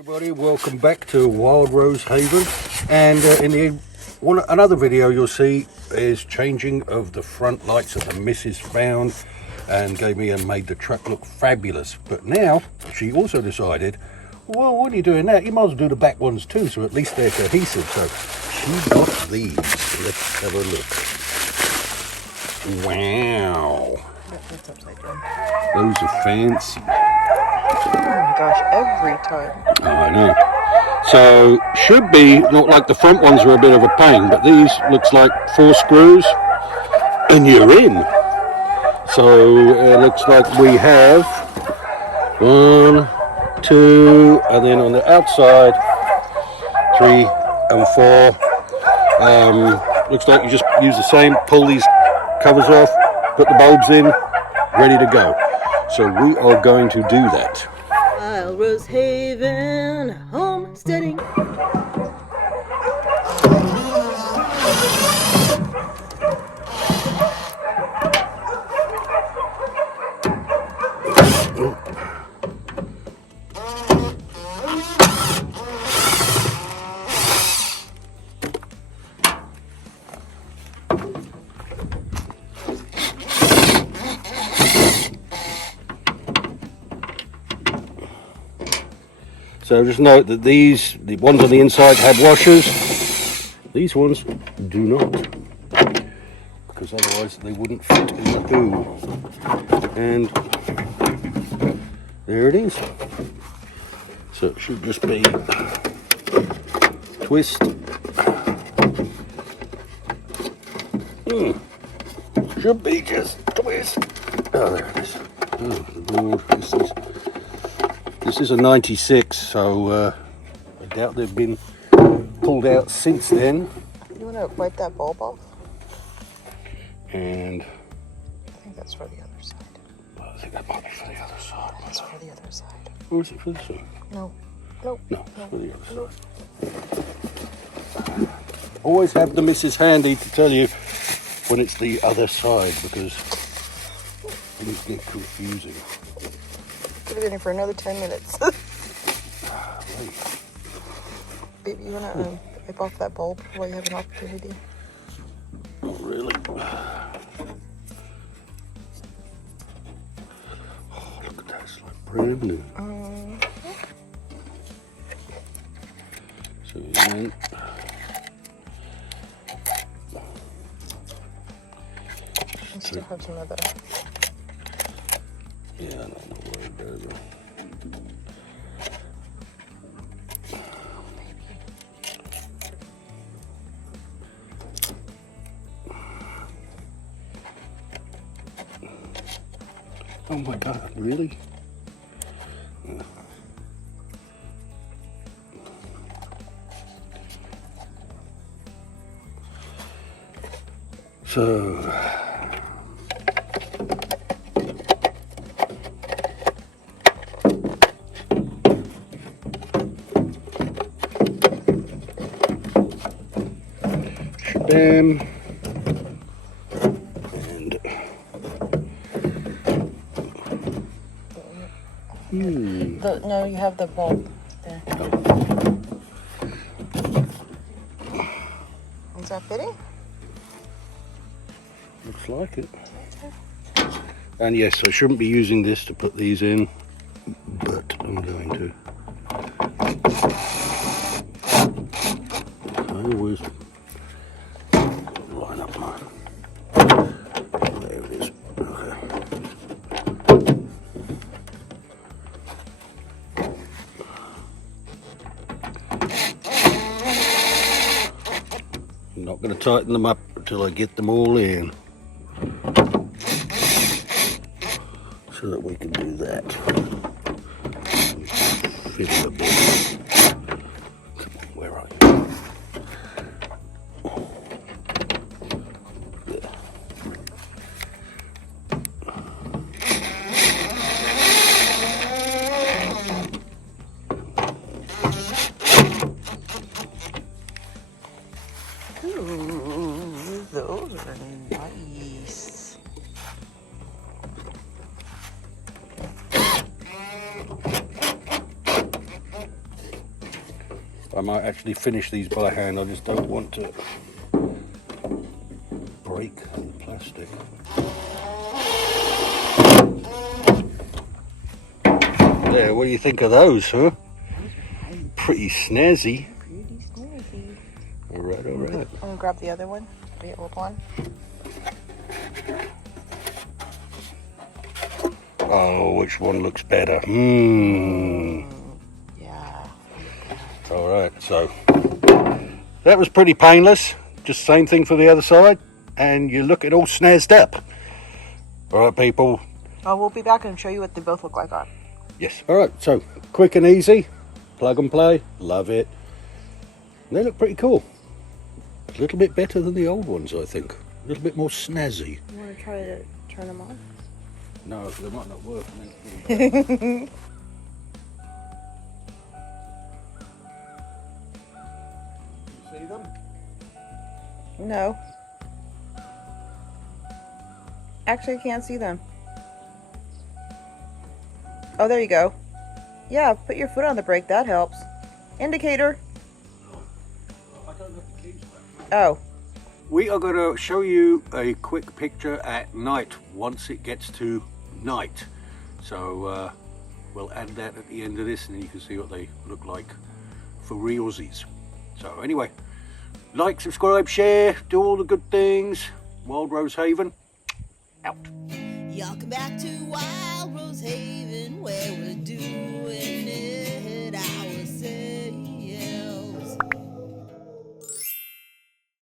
Everybody, welcome back to Wild Rose Haven, and another video you'll see is changing of the front lights that the missus found and gave me and made the truck look fabulous. But now she also decided, well, when you're doing that, you might as well do the back ones too, so at least they're cohesive. So she got these. Let's have a look. Wow, That's upside down. those are fancy. Oh my gosh, every time. Oh, I know. So should be not like the front ones are a bit of a pain, but these looks like 4 screws and you're in. So it looks like we have 1, 2, and then on the outside 3 and 4. Looks like you just use the same, pull these covers off, put the bulbs in, ready to go. So we are going to do that. Wild Rose Haven, homesteading. So just note that the ones on the inside have washers. These ones do not, because otherwise they wouldn't fit in the boom. And there it is. So it should just be twist. Should be just twist. Oh, there it is. Oh, the board. This is a 96, so I doubt they've been pulled out since then. You want to wipe that bulb off? And I think that's for the other side. well, I think that might be for the other side. That's for the other side. Or is it for this one? No. Nope. No, it's for the other side. Always have the missus handy to tell you when it's the other side, because things get confusing. Could have been here for another 10 minutes. Baby, you want to wipe off that bulb while you have an opportunity? Not really. Oh, look at that, it's like brand new. So then, I still have some of that. yeah, I don't know where it goes. Oh my God, really? Yeah. So, bam, and No, you have the bulb there. Is that fitting? looks like it. And yes, I shouldn't be using this to put these in, but I'm going to. I always line up mine. There it is. Okay. I'm not going to tighten them up until I get them all in, so that we can do that. Fit it a bit. Come on, where are you? There. Ooh, those are nice. I might actually finish these by hand. I just don't want to break the plastic. There, what do you think of those, huh? Pretty snazzy. Pretty snazzy. All right, all right. I'm gonna grab the other one, the old one. Oh, which one looks better? Yeah. All right, so that was pretty painless. Just same thing for the other side, and you look it all snazzed up. All right, people. Oh, we'll be back and show you what they both look like on. Yes. All right, so quick and easy, plug and play. Love it. They look pretty cool. A little bit better than the old ones, I think. A little bit more snazzy. You want to try to turn them on? No, they might not work. See them? No. Actually, I can't see them. Oh, there you go. Yeah, put your foot on the brake. That helps. Indicator. I don't have the keys back. Oh. We are going to show you a quick picture at night once it gets to night. So we'll add that at the end of this, and then you can see what they look like for realsies. So anyway, like, subscribe, share, do all the good things. Wild Rose Haven, out. Y'all come back to Wild Rose Haven where we're doing it